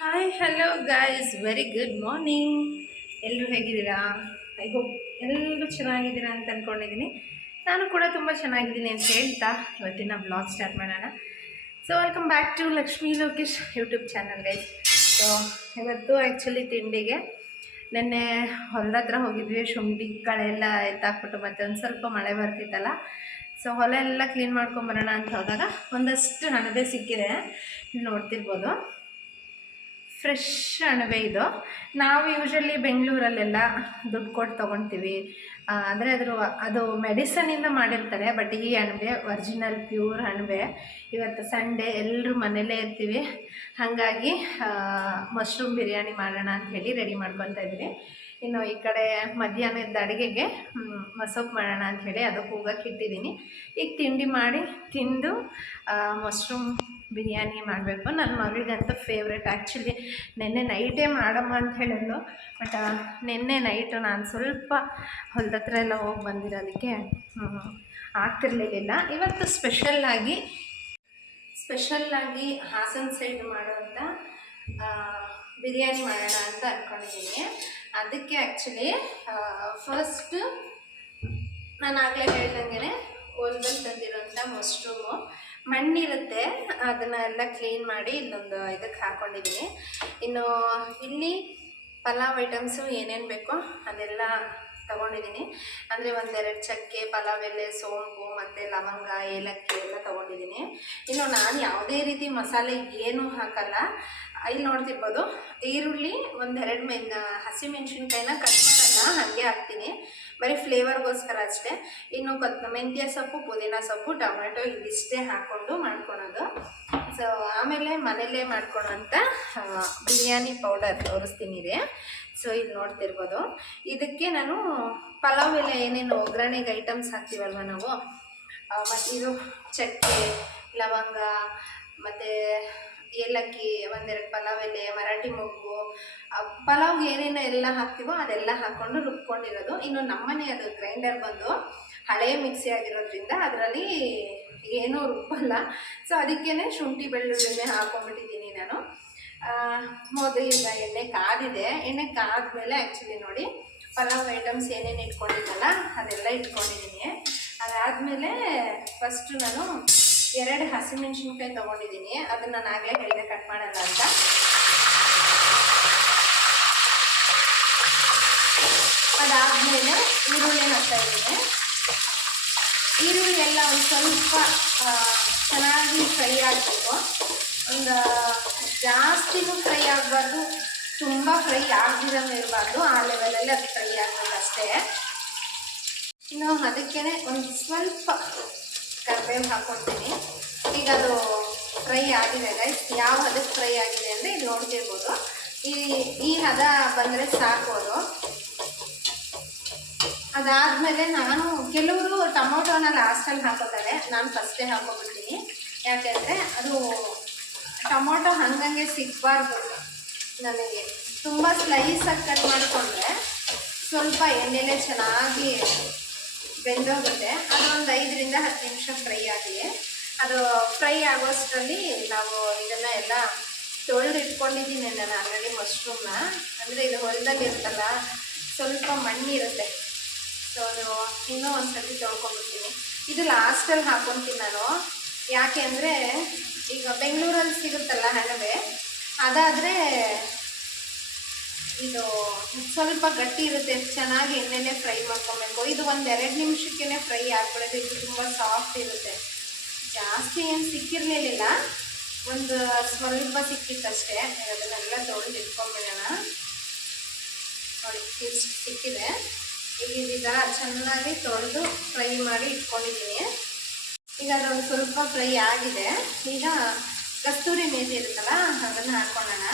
Hi hello guys very good morning. ಎಲ್ಲರೂ ಹೇಗಿದ್ದೀರಾ? I hope ಎಲ್ಲರೂ ಚೆನ್ನಾಗಿದ್ದೀರಾ ಅಂತ ಅಂದ್ಕೊಂಡಿದ್ದೀನಿ. ನಾನು ಕೂಡ ತುಂಬ ಚೆನ್ನಾಗಿದ್ದೀನಿ ಅಂತ ಹೇಳ್ತಾ ಇವತ್ತಿನ ಬ್ಲಾಗ್ ಸ್ಟಾರ್ಟ್ ಮಾಡೋಣ. So welcome back to Lakshmi Lokesh YouTube channel guys. So ಇವತ್ತು ಆ್ಯಕ್ಚುಲಿ ತಿಂಡಿಗೆ ನಿನ್ನೆ ಹೊಲದ ಹತ್ರ ಹೋಗಿದ್ವಿ. ಶುಂಠಿ ಕಳೆಲ್ಲ ಎತ್ತಾಕ್ಬಿಟ್ಟು ಮತ್ತೆ ಒಂದು ಸ್ವಲ್ಪ ಮಳೆ ಬರ್ತಿತ್ತಲ್ಲ, ಸೊ ಹೊಲ ಎಲ್ಲ ಕ್ಲೀನ್ ಮಾಡ್ಕೊಂಬರೋಣ ಅಂತ ಹೋದಾಗ ಒಂದಷ್ಟು ಅಣಬೆ ಸಿಕ್ಕಿದೆ. ಇಲ್ಲಿ ನೋಡ್ತಿರ್ಬೋದು, ಫ್ರೆಶ್ ಅಣಬೆ ಇದು. ನಾವು ಯೂಶ್ವಲಿ ಬೆಂಗಳೂರಲ್ಲೆಲ್ಲ ದುಡ್ಡು ಕೊಟ್ಟು ತೊಗೊಳ್ತೀವಿ, ಅಂದರೆ ಅದು ಮೆಡಿಸನಿಂದ ಮಾಡಿರ್ತಾರೆ. ಬಟ್ ಈ ಅಣಬೆ ಒರಿಜಿನಲ್ ಪ್ಯೂರ್ ಅಣಬೆ. ಇವತ್ತು ಸಂಡೇ ಎಲ್ಲರೂ ಮನೇಲೇ ಇರ್ತೀವಿ, ಹಾಗಾಗಿ ಮಶ್ರೂಮ್ ಬಿರಿಯಾನಿ ಮಾಡೋಣ ಅಂಥೇಳಿ ರೆಡಿ ಮಾಡ್ಕೊತಾ ಇದ್ವಿ. ಇನ್ನು ಈ ಕಡೆ ಮಧ್ಯಾಹ್ನದ ಅಡುಗೆಗೆ ಮಸೊಪ್ಪು ಮಾಡೋಣ ಅಂಥೇಳಿ ಅದಕ್ಕೆ ಹೋಗಕ್ಕೆ ಇಟ್ಟಿದ್ದೀನಿ. ಈಗ ತಿಂಡಿ ಮಾಡಿ ತಿಂದು ಮಶ್ರೂಮ್ ಬಿರಿಯಾನಿ ಮಾಡಬೇಕು. ನನ್ನ ಮಗಳಿಗಂತೂ ಫೇವ್ರೆಟ್. ಆ್ಯಕ್ಚುಲಿ ನೆನ್ನೆ ನೈಟೇ ಮಾಡಮ್ಮ ಅಂತ ಹೇಳಿದ್ಲು, ಬಟ್ ನಿನ್ನೆ ನೈಟು ನಾನು ಸ್ವಲ್ಪ ಹೊಲದ ಹತ್ರ ಎಲ್ಲ ಹೋಗಿ ಬಂದಿರೋದಕ್ಕೆ ಆಗ್ತಿರ್ಲಿಲ್ಲ. ಇವತ್ತು ಸ್ಪೆಷಲ್ಲಾಗಿ ಹಾಸನ ಸೈಡ್ ಮಾಡುವಂಥ ಬಿರಿಯಾನಿ ಮಾಡೋಣ ಅಂತ ಅಂದ್ಕೊಂಡಿದ್ದೀನಿ. ಅದಕ್ಕೆ ಆ್ಯಕ್ಚುಲಿ ಫಸ್ಟು ನಾನು ಆಗಲೇ ಹೇಳ್ದಂಗೆ ಹೊಲದಲ್ಲಿ ತಂದಿರೋಂಥ ಮಶ್ರೂಮು ಮಣ್ಣಿರುತ್ತೆ, ಅದನ್ನು ಎಲ್ಲ ಕ್ಲೀನ್ ಮಾಡಿ ಇಲ್ಲೊಂದು ಇದಕ್ಕೆ ಹಾಕ್ಕೊಂಡಿದ್ದೀನಿ. ಇನ್ನು ಇಲ್ಲಿ ಪಲಾವ್ ಐಟಮ್ಸು ಏನೇನು ಬೇಕೋ ಅದೆಲ್ಲ ತೊಗೊಂಡಿದ್ದೀನಿ. ಅಂದರೆ ಒಂದೆರಡು ಚಕ್ಕೆ, ಪಲಾವ್ ಎಲೆ, ಸೋಂಪು ಮತ್ತು ಲವಂಗ, ಏಲಕ್ಕಿ ಎಲ್ಲ ತೊಗೊಂಡಿದ್ದೀನಿ. ಇನ್ನು ನಾನು ಯಾವುದೇ ರೀತಿ ಮಸಾಲೆ ಏನೂ ಹಾಕಲ್ಲ. ಇಲ್ಲಿ ನೋಡ್ತಿರ್ಬೋದು, ಈರುಳ್ಳಿ ಒಂದೆರಡು ಹಸಿಮೆಣ್ಸಿನ್ಕಾಯಿನ ಕಟ್ ಮಾಡೋಣ ಹಾಗೆ ಹಾಕ್ತೀನಿ, ಬರೀ ಫ್ಲೇವರ್ಗೋಸ್ಕರ ಅಷ್ಟೇ. ಇನ್ನು ಮೆಂತ್ಯ ಸೊಪ್ಪು, ಪುದೀನ ಸೊಪ್ಪು, ಟೊಮೆಟೊ ಇದಿಷ್ಟೇ ಹಾಕ್ಕೊಂಡು ಮಾಡ್ಕೊಳೋದು. ಸೊ ಆಮೇಲೆ ಮನೇಲೇ ಮಾಡ್ಕೊಳೋಂಥ ಬಿರಿಯಾನಿ ಪೌಡರ್ ತೋರಿಸ್ತೀನಿ ರೀ. ಸೊ ಇಲ್ಲಿ ನೋಡ್ತಿರ್ಬೋದು, ಇದಕ್ಕೆ ನಾನು ಪಲಾವ್ ಎಲ್ಲ ಏನೇನು ಒಗ್ಗರಣೆಗೆ ಐಟಮ್ಸ್ ಹಾಕ್ತೀವಲ್ವ ನಾವು, ಮತ್ತು ಇದು ಚಕ್ಕೆ, ಲವಂಗ ಮತ್ತು ಏಲಕ್ಕಿ, ಒಂದೆರಡು ಪಲಾವ್ ಎಲೆ, ಮರಾಠಿ ಮೊಗ್ಗು, ಪಲಾವ್ಗೆ ಏನೇನು ಎಲ್ಲ ಹಾಕ್ತೀವೋ ಅದೆಲ್ಲ ಹಾಕ್ಕೊಂಡು ರುಬ್ಕೊಂಡಿರೋದು. ಇನ್ನು ನಮ್ಮನೆ ಅದು ಗ್ರೈಂಡರ್ ಬಂದು ಹಳೆಯ ಮಿಕ್ಸಿ ಆಗಿರೋದ್ರಿಂದ ಅದರಲ್ಲಿ ಏನೂ ರುಬ್ಬಲ್ಲ. ಸೊ ಅದಕ್ಕೇ ಶುಂಠಿ ಬೆಳ್ಳುಳ್ಳಿನೇ ಹಾಕ್ಕೊಂಡ್ಬಿಟ್ಟಿದ್ದೀನಿ ನಾನು. ಮೊದಲಿಂದ ಎಣ್ಣೆ ಕಾದಿದೆ. ಎಣ್ಣೆ ಕಾದ್ಮೇಲೆ ಆ್ಯಕ್ಚುಲಿ ನೋಡಿ ಪಲಾವ್ ಐಟಮ್ಸ್ ಏನೇನು ಇಟ್ಕೊಂಡಿದ್ದಲ್ಲ ಅದೆಲ್ಲ ಇಟ್ಕೊಂಡಿದ್ದೀನಿ. ಅದಾದಮೇಲೆ ಫಸ್ಟು ನಾನು 2 ಹಸಿಮೆಣ್ಸಿನ್ಕಾಯಿ ತೊಗೊಂಡಿದ್ದೀನಿ. ಅದನ್ನು ನಾನು ಆಗಲೇ ಹೇಳಿದೆ ಕಟ್ ಮಾಡಲ್ಲ ಅಂತ. ಅದಾದಮೇಲೆ ಈರುಳ್ಳಿ ಹಾಕ್ತಾಯಿದ್ದೀನಿ. ಈರುಳ್ಳಿ ಎಲ್ಲ ಒಂದು ಸ್ವಲ್ಪ ಚೆನ್ನಾಗಿ ಫ್ರೈ ಆಗಬೇಕು. ಒಂದು ಜಾಸ್ತಿನೂ ಫ್ರೈ ಆಗಬಾರ್ದು, ತುಂಬ ಫ್ರೈ ಆಗದಿರೋಂಗೆ ಇರಬಾರ್ದು, ಆ ಲೆವೆಲಲ್ಲಿ ಅದು ಫ್ರೈ ಆಗಬೇಕು ಅಷ್ಟೇ. ಇನ್ನು ಅದಕ್ಕೇ ಒಂದು ಸ್ವಲ್ಪ ಕರಿಬೇವು ಹಾಕ್ಕೊಳ್ತೀನಿ. ಈಗ ಅದು ಫ್ರೈ ಆಗಿದೆ ಗೈಸ್. ಯಾವ ಹದಕ್ಕೆ ಫ್ರೈ ಆಗಿದೆ ಅಂದರೆ ಇದು ನೋಡ್ತಿರ್ಬೋದು. ಈ ಹದ ಬಂದರೆ ಸಾಕು ಅದು. ಅದಾದಮೇಲೆ ನಾನು ಕೆಲವರು ಟೊಮೊಟೊನ ಲಾಸ್ಟಲ್ಲಿ ಹಾಕೋತಾರೆ, ನಾನು ಫಸ್ಟೇ ಹಾಕೋಬಿಡ್ತೀನಿ. ಯಾಕೆಂದರೆ ಅದು ಟೊಮೊಟೊ ಹಂಗಂಗೆ ಸಿಗಬಾರ್ದು ನನಗೆ. ತುಂಬ ಸ್ಲೈಸಾಗಿ ಕಟ್ ಮಾಡಿಕೊಂಡ್ರೆ ಸ್ವಲ್ಪ ಎಣ್ಣೆಲೆ ಚೆನ್ನಾಗಿ ಬೆಂದೋಗುತ್ತೆ. ಅದೊಂದು 5ರಿಂದ 10 ನಿಮಿಷ ಫ್ರೈ ಆಗಲಿ. ಅದು ಫ್ರೈ ಆಗೋಷ್ಟರಲ್ಲಿ ನಾವು ಇದನ್ನು ಎಲ್ಲ ತೊಳೆದು ಇಟ್ಕೊಂಡಿದ್ದೀನಿ ನಾನು ಆಲ್ರೆಡಿ ಮಶ್ರೂಮ್ನ. ಅಂದರೆ ಇದು ಹೊಲದಲ್ಲಿ ಇರುತ್ತಲ್ಲ, ಸ್ವಲ್ಪ ಮಣ್ಣಿರುತ್ತೆ. ಸೊ ಅದು ಇನ್ನೂ ಒಂದು ಸರ್ತಿ ತೊಳ್ಕೊಂಡ್ಬಿಡ್ತೀನಿ. ಇದು ಲಾಸ್ಟಲ್ಲಿ ಹಾಕ್ಕೊತೀನಿ ನಾನು. ಯಾಕೆ ಅಂದರೆ ಈಗ ಬೆಂಗಳೂರಲ್ಲಿ ಸಿಗುತ್ತಲ್ಲ ಅಣಬೆ, ಅದಾದರೆ ಇದು ಸ್ವಲ್ಪ ಗಟ್ಟಿ ಇರುತ್ತೆ, ಚೆನ್ನಾಗಿ ಎಣ್ಣೆನೇ ಫ್ರೈ ಮಾಡ್ಕೊಬೇಕು. ಇದು 1-2 ನಿಮಿಷಕ್ಕೇ ಫ್ರೈ ಆಗ್ಬಿಡೋದು. ಇದು ತುಂಬ ಸಾಫ್ಟ್ ಇರುತ್ತೆ. ಜಾಸ್ತಿ ಏನು ಸಿಕ್ಕಿರಲಿಲ್ಲ, ಒಂದು ಸ್ವಲ್ಪ ಸಿಕ್ಕಿತ್ತಷ್ಟೇ. ಅದನ್ನೆಲ್ಲ ತೊಳೆದು ಇಟ್ಕೊಂಡ್ಬಿಡೋಣ. ನೋಡಿ ಇಷ್ಟು ಸಿಕ್ಕಿದೆ. ಈಗ ಇದೀಗ ಚೆನ್ನಾಗಿ ತೊಳೆದು ಫ್ರೈ ಮಾಡಿ ಇಟ್ಕೊಂಡಿದ್ದೀನಿ. ಈಗ ಅದೊಂದು ಸ್ವಲ್ಪ ಫ್ರೈ ಆಗಿದೆ. ಈಗ ಕಸ್ತೂರಿ ಮೇಥಿ ಇರುತ್ತಲ್ಲ ಅದನ್ನು ಹಾಕ್ಕೊಳ್ಳೋಣ.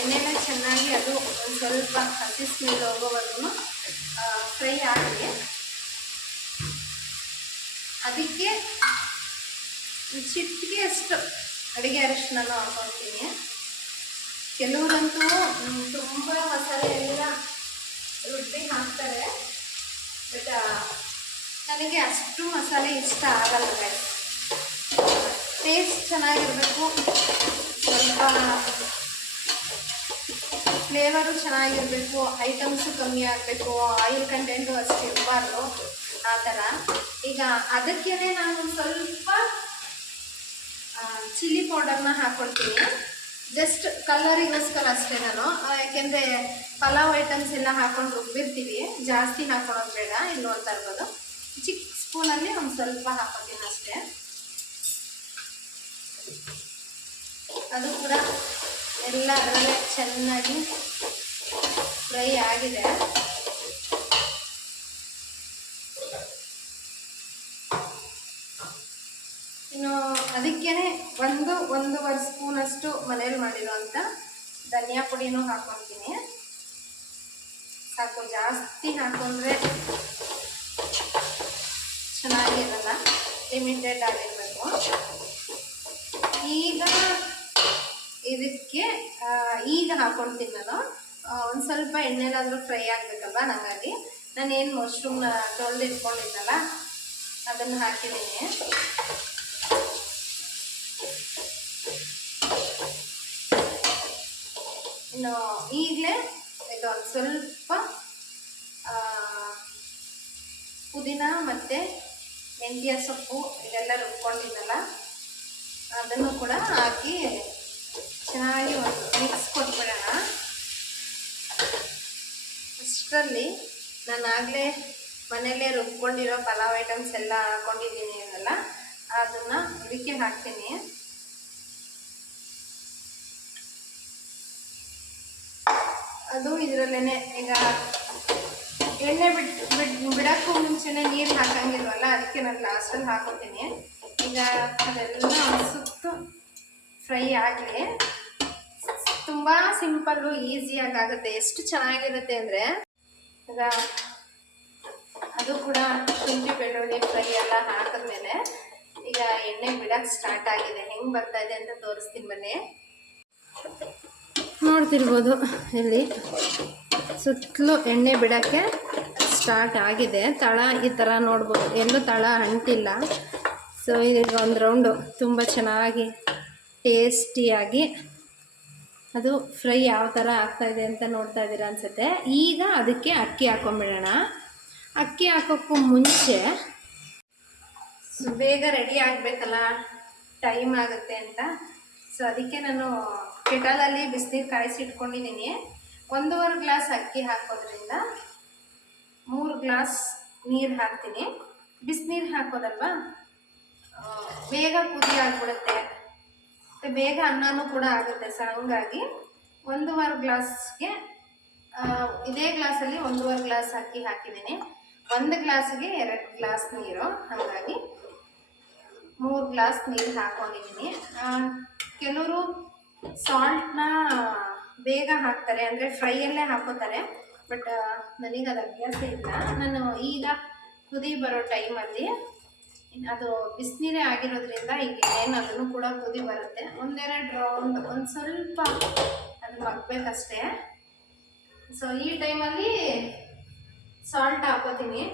ಎಣ್ಣೆನ ಚೆನ್ನಾಗಿ ಅದು ಒಂದು ಸ್ವಲ್ಪ ಹಸಿ ಸ್ಮೆಲ್ ಹೋಗೋವರೆಗೂ ಫ್ರೈ ಆಗಲಿ. ಅದಕ್ಕೆ ಚಿಟಿಕೆ ಅಷ್ಟು ಅಡುಗೆ ಅರಿಶಿನೂ ಹಾಕ್ಕೊಳ್ತೀನಿ. ಕೆಲವರಂತೂ ತುಂಬ ಮಸಾಲೆ ಎಲ್ಲ ರುಬ್ಬಿ ಹಾಕ್ತಾರೆ, ಬಟ್ ನನಗೆ ಅಷ್ಟು ಮಸಾಲೆ ಇಷ್ಟ ಆಗಲ್ಲ. ಟೇಸ್ಟ್ ಚೆನ್ನಾಗಿರಬೇಕು, ಸ್ವಲ್ಪ ಫ್ಲೇವರು ಚೆನ್ನಾಗಿರಬೇಕು, ಐಟಮ್ಸು ಕಮ್ಮಿ ಆಗಬೇಕು, ಆಯಿಲ್ ಕಂಟೆಂಟು ಅಷ್ಟು ಇರಬಾರ್ದು, ಆ ಥರ. ಈಗ ಅದಕ್ಕೇ ನಾನು ಸ್ವಲ್ಪ ಚಿಲ್ಲಿ ಪೌಡರ್ನ ಹಾಕ್ಕೊಳ್ತೀನಿ, ಜಸ್ಟ್ ಕಲರಿಗೋಸ್ಕರ ಅಷ್ಟೇ ನಾನು. ಯಾಕೆಂದರೆ ಪಲಾವ್ ಐಟಮ್ಸ್ ಎಲ್ಲ ಹಾಕ್ಕೊಂಡು ರುಬ್ಬಿರ್ತೀವಿ, ಜಾಸ್ತಿ ಹಾಕ್ಕೊಳೋದು ಬೇಡ. ಇಲ್ಲಿ ನೋಡ್ತಾ ಇರ್ಬೋದು, ಚಿಕ್ಕ ಸ್ಪೂನಲ್ಲಿ ಒಂದು ಸ್ವಲ್ಪ ಹಾಕೋತೀನಿ ಅಷ್ಟೇ. ಅದು ಕೂಡ ಎಲ್ಲ ಅದರಲ್ಲೇ ಚೆನ್ನಾಗಿ ಫ್ರೈ ಆಗಿದೆ. ಇನ್ನು ಅದಕ್ಕೇ ಒಂದೂವರೆ ಸ್ಪೂನಷ್ಟು ಮನೇಲಿ ಮಾಡಿರೋಂಥ ಧನಿಯಾ ಪುಡಿನೂ ಹಾಕ್ಕೊತೀನಿ. ಸಾಕು, ಜಾಸ್ತಿ ಹಾಕೊಂಡ್ರೆ ಚೆನ್ನಾಗಿರಲ್ಲ, ಲಿಮಿಟೆಡ್ ಆಗಿರಬೇಕು. ಈಗ ಇದಕ್ಕೆ ಈಗ ಹಾಕ್ಕೊಳ್ತೀನಿ ನಾನು. ಒಂದು ಸ್ವಲ್ಪ ಎಣ್ಣೆಲಾದರೂ ಫ್ರೈ ಆಗಬೇಕಲ್ವ, ಹಾಗಾಗಿ ನಾನೇನು ಮಶ್ರೂಮ್ನ ತೊಳೆದು ಇಟ್ಕೊಂಡಿದ್ದಲ್ಲ ಅದನ್ನು ಹಾಕಿದ್ದೀನಿ. ಇನ್ನು ಈಗಲೇ ಇದೊಂದು ಸ್ವಲ್ಪ ಪುದೀನ ಮತ್ತು ಮೆಂತ್ಯ ಸೊಪ್ಪು ಇದೆಲ್ಲ ರುಬ್ಕೊಂಡಿದ್ದಲ್ಲ ಅದನ್ನು ಕೂಡ ಹಾಕಿ ಚೆನ್ನಾಗಿ ಒಂದು ಮಿಕ್ಸ್ ಕೊಟ್ಬಿಡೋಣ. ಅಷ್ಟರಲ್ಲಿ ನಾನು ಆಗಲೇ ಮನೆಯಲ್ಲೇ ರುಬ್ಕೊಂಡಿರೋ ಪಲಾವ್ ಐಟಮ್ಸ್ ಎಲ್ಲ ಹಾಕ್ಕೊಂಡಿದ್ದೀನಿ ಅನ್ನಲ್ಲ, ಅದನ್ನು ಇದಕ್ಕೆ ಹಾಕ್ತೀನಿ. ಅದು ಇದರಲ್ಲೇ ಈಗ ಎಣ್ಣೆ ಬಿಡೋಕ್ಕೂ ಮುಂಚೆನೇ ನೀರು ಹಾಕಂಗಿಲ್ವಲ್ಲ, ಅದಕ್ಕೆ ನಾನು ಲಾಸ್ಟಲ್ಲಿ ಹಾಕೋತೀನಿ. ಈಗ ಅದೆಲ್ಲ ಒಂದು ಸುತ್ತು ಫ್ರೈ ಆಗಲಿ. ತುಂಬ ಸಿಂಪಲ್ಲು, ಈಸಿಯಾಗಿ ಆಗುತ್ತೆ. ಎಷ್ಟು ಚೆನ್ನಾಗಿರುತ್ತೆ ಅಂದರೆ ಈಗ ಅದು ಕೂಡ ಶುಂಠಿ ಬೆಳ್ಳುಳ್ಳಿ ಫ್ರೈ ಎಲ್ಲ ಹಾಕಿದ್ಮೇಲೆ ಈಗ ಎಣ್ಣೆ ಬಿಡೋಕ್ಕೆ ಸ್ಟಾರ್ಟ್ ಆಗಿದೆ. ಹೆಂಗೆ ಬರ್ತಾ ಇದೆ ಅಂತ ತೋರಿಸ್ತೀನಿ ಬನ್ನಿ. ನೋಡ್ತಿರ್ಬೋದು, ಇಲ್ಲಿ ಸುತ್ತಲೂ ಎಣ್ಣೆ ಬಿಡೋಕ್ಕೆ ಸ್ಟಾರ್ಟ್ ಆಗಿದೆ. ತಳ ಈ ಥರ ನೋಡ್ಬೋದು, ಎಲ್ಲೂ ತಳ ಅಂಟಿಲ್ಲ. ಸೊ ಈಗ ಒಂದು ರೌಂಡು ತುಂಬ ಚೆನ್ನಾಗಿ ಟೇಸ್ಟಿಯಾಗಿ ಅದು ಫ್ರೈ ಯಾವ ಥರ ಆಗ್ತಾಯಿದೆ ಅಂತ ನೋಡ್ತಾ ಇದ್ದೀರಾ ಅನಿಸುತ್ತೆ. ಈಗ ಅದಕ್ಕೆ ಅಕ್ಕಿ ಹಾಕ್ಕೊಂಬಿಡೋಣ. ಅಕ್ಕಿ ಹಾಕೋಕ್ಕೂ ಮುಂಚೆ ಬೇಗ ರೆಡಿ ಆಗಬೇಕಲ್ಲ, ಟೈಮ್ ಆಗುತ್ತೆ ಅಂತ. ಸೊ ಅದಕ್ಕೆ ನಾನು ಕೆಟಲಲ್ಲಿ ಬಿಸಿನೀರು ಕಾಯಿಸಿ ಇಟ್ಕೊಂಡಿದ್ದೀನಿ. 1.5 ಗ್ಲಾಸ್ ಅಕ್ಕಿ ಹಾಕೋದ್ರಿಂದ 3 ಗ್ಲಾಸ್ ನೀರು ಹಾಕ್ತೀನಿ. ಬಿಸಿನೀರು ಹಾಕೋದಲ್ವಾ, ಬೇಗ ಕುದಿ ಆಗಿಬಿಡುತ್ತೆ ಮತ್ತು ಬೇಗ ಅನ್ನನೂ ಕೂಡ ಆಗುತ್ತೆ. ಸೊ ಹಂಗಾಗಿ 1.5 ಗ್ಲಾಸ್ಗೆ ಇದೇ ಗ್ಲಾಸಲ್ಲಿ 1.5 ಗ್ಲಾಸ್ ಅಕ್ಕಿ ಹಾಕಿದ್ದೀನಿ. 1 ಗ್ಲಾಸ್ಗೆ 2 ಗ್ಲಾಸ್ ನೀರು, ಹಾಗಾಗಿ 3 ಗ್ಲಾಸ್ ನೀರು ಹಾಕ್ಕೊಂಡಿದ್ದೀನಿ. ಕೆಲವರು ಸಾಲ್ಟ್ನ ಬೇಗ ಹಾಕ್ತಾರೆ, ಅಂದರೆ ಫ್ರೈಯಲ್ಲೇ ಹಾಕೋತಾರೆ. ಬಟ್ ನನಗೆ ಅದು ಅಭ್ಯಾಸ ಇಲ್ಲ. ನಾನು ಈಗ ಕುದಿ ಬರೋ ಟೈಮಲ್ಲಿ ಅದು ಬಿಸಿನೀರೇ ಆಗಿರೋದ್ರಿಂದ ಈಗ ಏನು ಅದನ್ನು ಕೂಡ ಕುದಿ ಬರುತ್ತೆ. 1-2 ರೌಂಡ್ ಒಂದು ಸ್ವಲ್ಪ ಅದು ಮಗ್ಬೇಕಷ್ಟೇ. ಸೊ ಈ ಟೈಮಲ್ಲಿ ಸಾಲ್ಟ್ ಹಾಕೋತೀನಿ.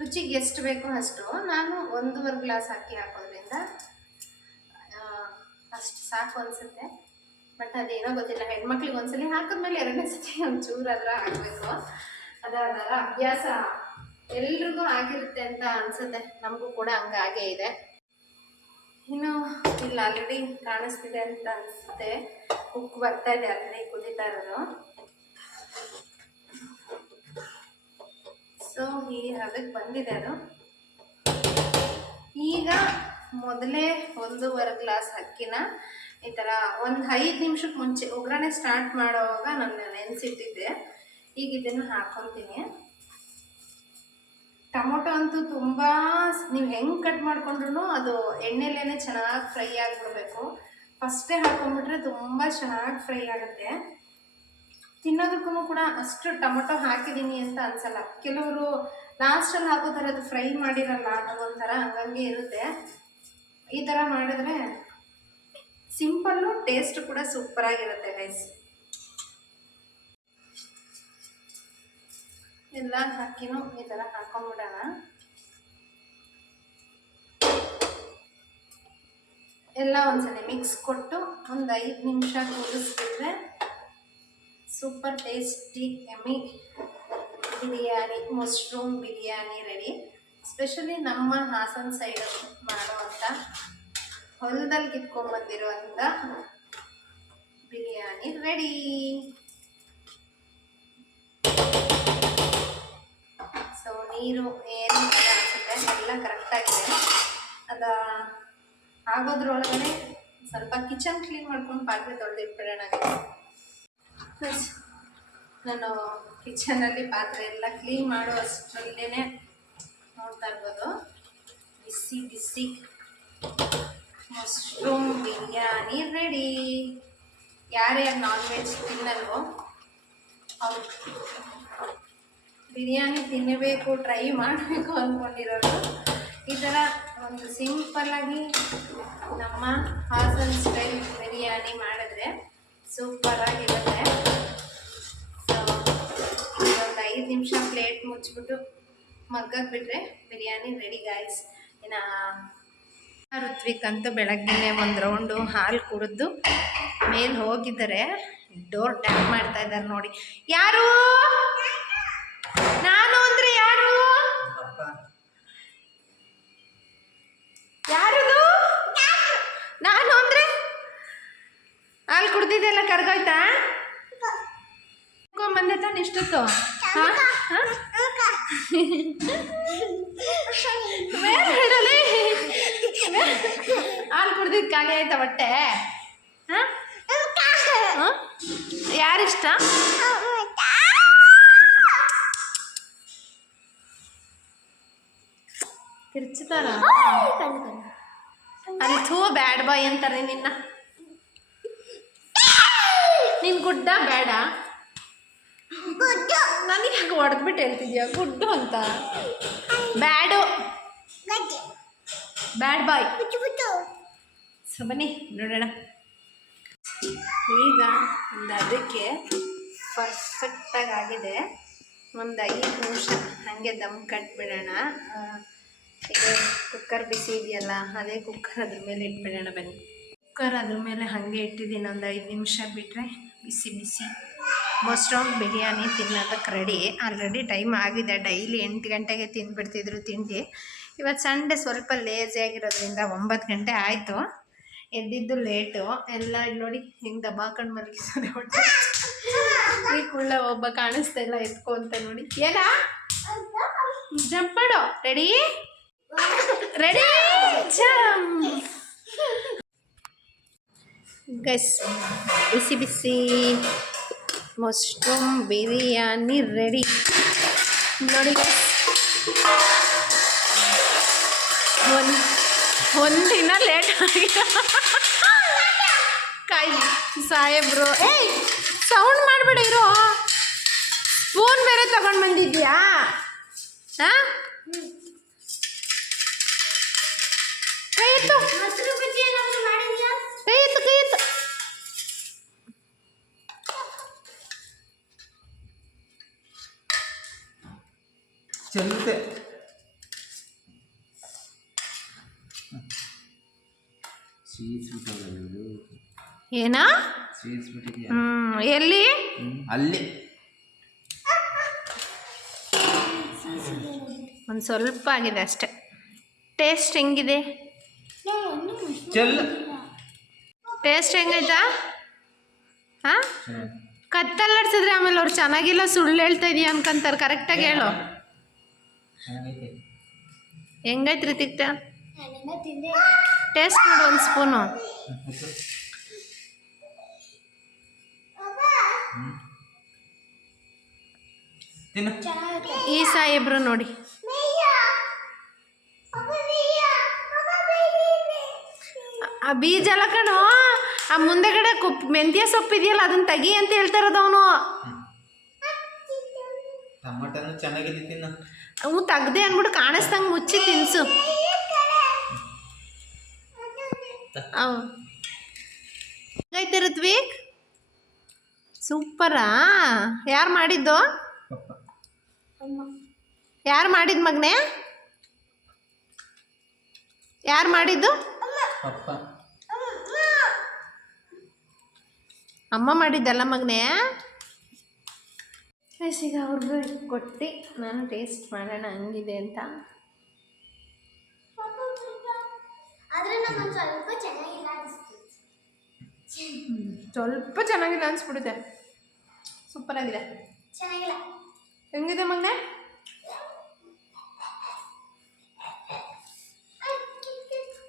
ರುಚಿಗೆ ಎಷ್ಟು ಬೇಕೋ ಅಷ್ಟು. ನಾನು 1.5 ಗ್ಲಾಸ್ ಅಕ್ಕಿ ಹಾಕೋದ್ರಿಂದ ಅಷ್ಟು ಸಾಕು ಅನಿಸುತ್ತೆ. ಬಟ್ ಅದೇನೋ ಗೊತ್ತಿಲ್ಲ, ಹೆಣ್ಮಕ್ಳಿಗೆ ಒಂದ್ಸಲಿ ಹಾಕಿದ್ಮೇಲೆ 2ನೇ ಸತಿ ಒಂಚೂರಾದ್ರೆ ಹಾಕಬೇಕು. ಅದರ ಅಭ್ಯಾಸ ಎಲ್ರಿಗೂ ಆಗಿರುತ್ತೆ ಅಂತ ಅನಿಸುತ್ತೆ. ನಮಗೂ ಕೂಡ ಹಂಗಾಗೇ ಇದೆ. ಇನ್ನು ಇಲ್ಲಿ ಆಲ್ರೆಡಿ ಕಾಣಿಸ್ತಿದೆ ಅಂತ ಅನಿಸುತ್ತೆ, ಉಕ್ಕು ಬರ್ತಾ ಇದೆ, ಆಲ್ರೆಡಿ ಕುದೀತಾ ಇರೋದು. ಸೊ ಅದಕ್ಕೆ ಬಂದಿದೆ ಅದು. ಈಗ ಮೊದಲೇ 1.5 ಗ್ಲಾಸ್ ಅಕ್ಕಿನ ಈ ಥರ ಒಂದು 5 ನಿಮಿಷಕ್ಕೆ ಮುಂಚೆ ಒಗ್ಗರಣೆ ಸ್ಟಾರ್ಟ್ ಮಾಡೋವಾಗ ನಾನು ನೆನೆಸಿಟ್ಟಿದ್ದೆ. ಈಗ ಇದನ್ನು ಹಾಕ್ಕೊತೀನಿ. ಟೊಮೊಟೊ ಅಂತೂ ತುಂಬ ನೀವು ಹೆಂಗೆ ಕಟ್ ಮಾಡ್ಕೊಂಡ್ರೂ ಅದು ಎಣ್ಣೆಲೇ ಚೆನ್ನಾಗಿ ಫ್ರೈ ಆಗಿಬಿಡ್ಬೇಕು. ಫಸ್ಟೇ ಹಾಕ್ಕೊಂಡ್ಬಿಟ್ರೆ ತುಂಬ ಚೆನ್ನಾಗಿ ಫ್ರೈ ಆಗುತ್ತೆ. ತಿನ್ನೋದಕ್ಕೂ ಕೂಡ ಅಷ್ಟು ಟೊಮೊಟೊ ಹಾಕಿದ್ದೀನಿ ಅಂತ ಅನಿಸಲ್ಲ. ಕೆಲವರು ಲಾಸ್ಟಲ್ಲಿ ಹಾಕೋತಾರೆ, ಅದು ಫ್ರೈ ಮಾಡಿರಲ್ಲ, ಅದೊಂಥರ ಹಂಗಂಗೆ ಇರುತ್ತೆ. ಈ ಥರ ಮಾಡಿದ್ರೆ ಸಿಂಪಲ್ಲು, ಟೇಸ್ಟ್ ಕೂಡ ಸೂಪರಾಗಿರುತ್ತೆ ಗೈಸ್. ಎಲ್ಲ ಹಾಕಿನೂ ಈ ಥರ ಹಾಕೊಂಡ್ಬಿಡೋಣ. ಎಲ್ಲ ಒಂದ್ಸಲ ಮಿಕ್ಸ್ ಕೊಟ್ಟು ಒಂದು 5 ನಿಮಿಷ ಕೂದಿಸ್ಬಿಟ್ರೆ super tasty yummy biryani, mushroom biryani ready. Specially ನಮ್ಮ ಹಾಸನ ಸೈಡ್ ಮಾಡುವಂಥ ಹೊಲದಲ್ಲಿ ಕಿತ್ಕೊಂಡ್ಬಂದಿರುವಂಥ ಬಿರಿಯಾನಿ ರೆಡಿ. ಸೊ ನೀರು ಏನು ಅನಿಸುತ್ತೆ ಎಲ್ಲ ಕರೆಕ್ಟಾಗಿದೆ. ಅದು ಆಗೋದ್ರೊಳಗಡೆ ಸ್ವಲ್ಪ ಕಿಚನ್ ಕ್ಲೀನ್ ಮಾಡ್ಕೊಂಡು ಪಾತ್ರೆ ತೊಳೆದಿಟ್ಬಿಡೋಣ. ನಾನು ಕಿಚನಲ್ಲಿ ಪಾತ್ರೆ ಎಲ್ಲ ಕ್ಲೀನ್ ಮಾಡುವಷ್ಟರಲ್ಲೇ ನೋಡ್ತಾ ಇರ್ಬೋದು ಬಿಸಿ ಬಿಸಿ ಮಶ್ರೂಮ್ ಬಿರಿಯಾನಿ ರೆಡಿ. ಯಾರ್ಯಾರು ನಾನ್ ವೆಜ್ ತಿನ್ನಲ್ವೋ ಅವ್ರು ಬಿರಿಯಾನಿ ತಿನ್ನಬೇಕು, ಟ್ರೈ ಮಾಡಬೇಕು ಅಂದ್ಕೊಂಡಿರೋರು ಈ ಥರ ಒಂದು ಸಿಂಪಲ್ಲಾಗಿ ನಮ್ಮ ಹಾಸನ್ ಸ್ಟೈಲ್ ಬಿರಿಯಾನಿ ಮಾಡಿದ್ರೆ ಸೂಪರಾಗಿರುತ್ತೆ. ಸೊ ಒಂದು 5 ನಿಮಿಷ ಪ್ಲೇಟ್ ಮುಚ್ಚಿಬಿಟ್ಟು ಮಗ್ಗಕ್ಕೆ ಬಿಟ್ಟರೆ ಬಿರಿಯಾನಿ ರೆಡಿ ಗಾಯ್ಸ್. ಇನ್ನು ಋತ್ವಿಕ್ ಅಂತೂ ಬೆಳಗ್ಗೆನೇ ಒಂದು ರೌಂಡು ಹಾಲು ಕುಡಿದು ಮೇಲೆ ಹೋಗಿದ್ದಾರೆ. ಡೋರ್ ಟ್ಯಾಪ್ ಮಾಡ್ತಾ ಇದ್ದಾರೆ ನೋಡಿ. ಯಾರು? ನಾನು ಅಂದರೆ ಯಾರು? ಯಾರದು? ನಾನು ಅಂದರೆ ಹಾಲು ಕುಡ್ದಿದ್ದೆಲ್ಲ ಕರ್ಗೋಯ್ತಾ? ಬಂದೆ ತಾನು ಇಷ್ಟೊತ್ತು? ಹಾಂ ಹಾಂ ಹೇಳಲಿ ಹಾಲು ಕುಡ್ದಿದ್ದು ಖಾಲಿ ಆಯ್ತಾ ಹೊಟ್ಟೆ? ಹಾಂ ಹಾಂ ಯಾರಿಷ್ಟ? ತಿರ್ಚುತ್ತಾರ ಅಲ್ಲಿ ಥೂ ಬ್ಯಾಡ್ ಬಾಯ್ ಅಂತಾರೆ ನಿನ್ನ. ನಿನ್ನ ಗುಡ್ಡ ಬೇಡ, ನನಗೆ ಹಾಗೆ ಹೊಡೆದ್ಬಿಟ್ಟು ಹೇಳ್ತಿದ್ಯಾ ಗುಡ್ಡು ಅಂತ? ಬ್ಯಾಡು ಬ್ಯಾಡ್ ಬಾಯ್. ಸೊ ಬನ್ನಿ ನೋಡೋಣ. ಈಗ ಒಂದು ಅದಕ್ಕೆ ಪರ್ಫೆಕ್ಟಾಗಿ ಆಗಿದೆ. ಒಂದು 5 ನಿಮಿಷ ಹಾಗೆ ದಮ್ ಕಟ್ಬಿಡೋಣ. ಈಗ ಕುಕ್ಕರ್ ಬಿಸಿ ಇದೆಯಲ್ಲ, ಅದೇ ಕುಕ್ಕರ್ ಅದ್ರ ಮೇಲೆ ಇಟ್ಬಿಡೋಣ. ಬನ್ನಿ, ಕುಕ್ಕರ್ ಅದ್ರ ಮೇಲೆ ಹಾಗೆ ಇಟ್ಟಿದ್ದೀನಿ. ಒಂದು 5 ನಿಮಿಷ ಬಿಟ್ಟರೆ ಬಿಸಿ ಬಿಸಿ ಮಶ್ರೂಮ್ ಬಿರಿಯಾನಿ ತಿನ್ನೋದಕ್ಕೆ ರೆಡಿ. ಆಲ್ರೆಡಿ ಟೈಮ್ ಆಗಿದೆ. ಡೈಲಿ 8 ಗಂಟೆಗೆ ತಿಂದುಬಿಡ್ತಿದ್ರು ತಿಂಡಿ. ಇವತ್ತು ಸಂಡೇ ಸ್ವಲ್ಪ ಲೇಜಿಯಾಗಿರೋದ್ರಿಂದ 9 ಗಂಟೆ ಆಯಿತು. ಎದ್ದಿದ್ದು ಲೇಟು. ಎಲ್ಲ ನೋಡಿ ಹಿಂಗೆ ದಬಾಕೊಂಡು ಮಲಗಿಸೋದೆ ಹೊಟ್ಟೆ. ಈ ಕುಳ್ಳ ಒಬ್ಬ ಕಾಣಿಸ್ತಾ ಇಲ್ಲ ಎತ್ಕೊ ಅಂತ ನೋಡಿ. ಏನಾ ಜಂಪ್ ಮಾಡು. Ready ready jump guys. ಬಿಸಿ ಬಿಸಿ ಮಶ್ರೂಮ್ ಬಿರಿಯಾನಿ ರೆಡಿ ನೋಡಿ ಗೈಸ್. ಒಂದಿನ ಲೇಟ್ ಆಗಿ ಕಾಯಿ ಸಾಹೇಬ್ರು. ಏಯ್ ಸೌಂಡ್ ಮಾಡಿಬಿಡ ಇರೋ. ಸ್ಪೂನ್ ಬೇರೆ ತಗೊಂಡು ಬಂದಿದ್ಯಾ? ಹಾಂ ಕೈ ಎತ್ತು ಕೈ ಎತ್ತು ಕೈ ಎತ್ತು. ಚಲುತ್ತೆ ಏನಾ? ಎಲ್ಲಿ? ಅಲ್ಲಿ ಒಂದು ಸ್ವಲ್ಪ ಆಗಿದೆ ಅಷ್ಟೆ. ಟೇಸ್ಟ್ ಹೆಂಗಿದೆ? ಟೇಸ್ಟ್ ಹೆಂಗಾಯ್ತಾ? ಹಾಂ ಕತ್ತಲ್ಲಾಡ್ಸಿದ್ರೆ ಆಮೇಲೆ ಅವ್ರು ಚೆನ್ನಾಗಿಲ್ಲ ಸುಳ್ಳು ಹೇಳ್ತಾ ಇದೀಯ ಅನ್ಕೊಂತಾರೆ. ಕರೆಕ್ಟಾಗಿ ಹೇಳು. ಹೆಂಗೈತೆ ರಿತಿಕ್ತ? ಟೇಸ್ಟ್ ಮಾಡು ಒಂದು ಸ್ಪೂನು. ಈ ಸಾಹೇಬ್ರು ನೋಡಿ ಆ ಬೀಜ ಎಲ್ಲ ಕಣೋ. ಆ ಮುಂದೆಗಡೆ ಮೆಂತ್ಯ ಸೊಪ್ಪು ಇದೆಯಲ್ಲ ಅದನ್ನ ತೆಗಿ ಅಂತ ಹೇಳ್ತಾ ಇರೋದು ಅವನು. ಟಮಾಟನು ಚೆನ್ನಾಗಿದೆ ತಿನ್ನು. ಅವು ತೆಗ್ದೆ ಅಂದ್ಬಿಟ್ಟು ಕಾಣಿಸ್ದಂಗೆ ಮುಚ್ಚಿ ತಿನ್ಸು. ಹೆಂಗೈತೆ ಋತ್ವಿಕ್? ಸೂಪರಾ? ಯಾರು ಮಾಡಿದ್ದು? ಯಾರು ಮಾಡಿದ್ದು ಮಗನೇ? ಯಾರು ಮಾಡಿದ್ದು? ಅಮ್ಮ ಮಾಡಿದ್ದಲ್ಲ ಮಗನೇ. ಈಗ ಅವ್ರಿಗೂ ಕೊಟ್ಟು ನಾನು ಟೇಸ್ಟ್ ಮಾಡೋಣ ಹಂಗಿದೆ ಅಂತ. ಸ್ವಲ್ಪ ಚೆನ್ನಾಗಿಲ್ಲ ಅನಿಸ್ಬಿಡುತ್ತೆ. ಸೂಪರಾಗಿದೆ. ಹೆಂಗಿದೆ ಮಗನೇ?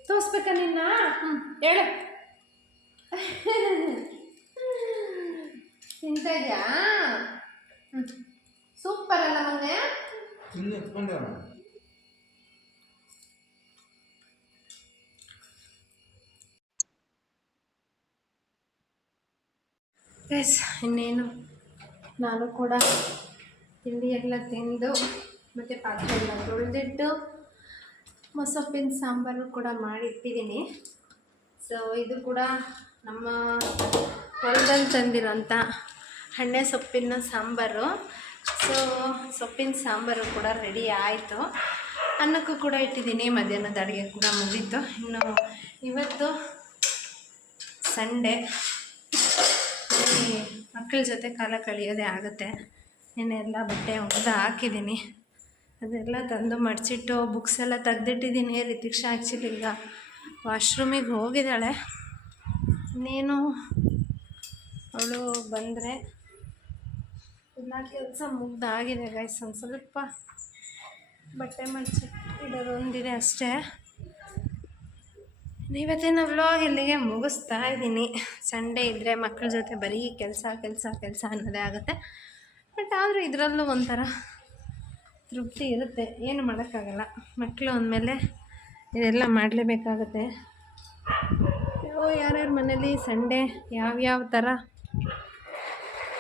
ತೋರಿಸ್ಬೇಕಾ ನಿನ್ನ? ಹೇಳು. ತಿಂತ ಇದೆಯಾ? ಸೂಪರ್ ಅಲ್ಲ ಮಗನೇ? ಎಸ್, ಇನ್ನೇನು ನಾನು ಕೂಡ ತಿಂಡಿ ಎಲ್ಲ ತಿಂದು ಮತ್ತು ಪಾತ್ರೆ ಎಲ್ಲ ತೊಳೆದಿಟ್ಟು ಮೊಸಪ್ಪಿನ ಸಾಂಬಾರು ಕೂಡ ಮಾಡಿಟ್ಟಿದ್ದೀನಿ. ಸೊ ಇದು ಕೂಡ ನಮ್ಮ ಹೊಲದಲ್ಲಿ ತಂದಿರೋಂಥ ಹಣ್ಣೆ ಸೊಪ್ಪಿನ ಸಾಂಬಾರು. ಸೊ ಸೊಪ್ಪಿನ ಸಾಂಬಾರು ಕೂಡ ರೆಡಿ ಆಯಿತು. ಅನ್ನಕ್ಕೂ ಕೂಡ ಇಟ್ಟಿದ್ದೀನಿ. ಮಧ್ಯಾಹ್ನದ ಅಡುಗೆ ಕೂಡ ಮುಗೀತು. ಇನ್ನು ಇವತ್ತು ಸಂಡೇ, ಮಕ್ಕಳ ಜೊತೆ ಕಾಲ ಕಳೆಯೋದೇ ಆಗುತ್ತೆ. ನೆನ್ನೆಲ್ಲ ಬಟ್ಟೆ ಒಗೆದು ಹಾಕಿದ್ದೀನಿ. ಅದೆಲ್ಲ ತಂದು ಮಡಚಿಟ್ಟು ಬುಕ್ಸ್ ಎಲ್ಲ ತೆಗ್ದಿಟ್ಟಿದ್ದೀನಿ. ರಿತಿಕ್ಷಾ ಆ್ಯಕ್ಚುಲಿ ಈಗ ವಾಶ್ರೂಮಿಗೆ ಹೋಗಿದ್ದಾಳೆ. ಇನ್ನೇನು ಅವಳು ಬಂದರೆ ಎಲ್ಲ ಕೆಲಸ ಮುಗ್ದಾಗಿದೆ ಗೈಸ್. ಒಂದು ಸ್ವಲ್ಪ ಬಟ್ಟೆ ಮಡಚಿ ಇಡೋದು ಒಂದಿದೆ ಅಷ್ಟೇ. ಇವತ್ತಿನ ವ್ಲಾಗ್ ಇಲ್ಲಿಗೆ ಮುಗಿಸ್ತಾ ಇದ್ದೀನಿ. ಸಂಡೇ ಇದ್ದರೆ ಮಕ್ಕಳ ಜೊತೆ ಬರೀ ಕೆಲಸ ಅನ್ನೋದೇ ಆಗುತ್ತೆ. ಬಟ್ ಆದರೂ ಇದರಲ್ಲೂ ಒಂಥರ ತೃಪ್ತಿ ಇರುತ್ತೆ. ಏನು ಮಾಡೋಕ್ಕಾಗಲ್ಲ. ಮಕ್ಕಳು ಅಂದಮೇಲೆ ಇದೆಲ್ಲ ಮಾಡಲೇಬೇಕಾಗುತ್ತೆ. ಯಾರ್ಯಾರ ಮನೇಲಿ ಸಂಡೇ ಯಾವ್ಯಾವ ಥರ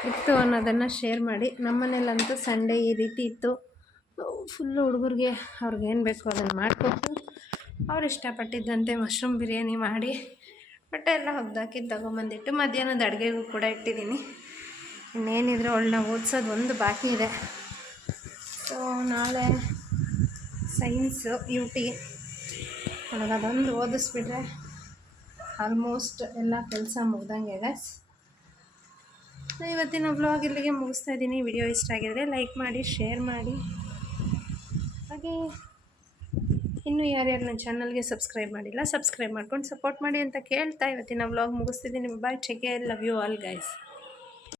ಇತ್ತು ಅನ್ನೋದನ್ನು ಶೇರ್ ಮಾಡಿ. ನಮ್ಮ ಮನೇಲಂತೂ ಸಂಡೇ ಈ ರೀತಿ ಇತ್ತು. ಫುಲ್ಲು ಹುಡುಗರಿಗೆ ಅವ್ರಿಗೇನು ಬೇಕೋ ಅದನ್ನು ಮಾಡಿಕೊಟ್ಟು ಅವ್ರು ಇಷ್ಟಪಟ್ಟಿದ್ದಂತೆ ಮಶ್ರೂಮ್ ಬಿರಿಯಾನಿ ಮಾಡಿ ಬಟ್ಟೆ ಎಲ್ಲ ಹೊಗ್ದಾಕಿ ತೊಗೊಂಬಂದಿಟ್ಟು ಮಧ್ಯಾಹ್ನದ ಅಡುಗೆಗೂ ಕೂಡ ಇಟ್ಟಿದ್ದೀನಿ. ಇನ್ನೇನಿದ್ರು ಅವಳನ್ನ ಓದಿಸೋದು ಒಂದು ಬಾಕಿ ಇದೆ. ಸೊ ನಾಳೆ ಸೈನ್ಸು UT ನನಗೆ ಅದೊಂದು ಓದಿಸ್ಬಿಟ್ರೆ ಆಲ್ಮೋಸ್ಟ್ ಎಲ್ಲ ಕೆಲಸ ಮುಗ್ದಂಗೆ ಗೈಸ್. ಇವತ್ತಿನ ವ್ಲಾಗ್ ಇಲ್ಲಿಗೆ ಮುಗಿಸ್ತಾ ಇದ್ದೀನಿ. ವಿಡಿಯೋ ಇಷ್ಟ ಆಗಿದರೆ ಲೈಕ್ ಮಾಡಿ, ಶೇರ್ ಮಾಡಿ. ಹಾಗೆ ಇನ್ನೂ ಯಾರ್ಯಾರು ನನ್ನ ಚಾನಲ್ಗೆ ಸಬ್ಸ್ಕ್ರೈಬ್ ಮಾಡಿಲ್ಲ ಸಬ್ಸ್ಕ್ರೈಬ್ ಮಾಡ್ಕೊಂಡು ಸಪೋರ್ಟ್ ಮಾಡಿ ಅಂತ ಕೇಳ್ತಾ ಇವತ್ತಿನ ವ್ಲಾಗ್ ಮುಗಿಸ್ತಿದ್ದೀನಿ. Bye, take care, love you all guys.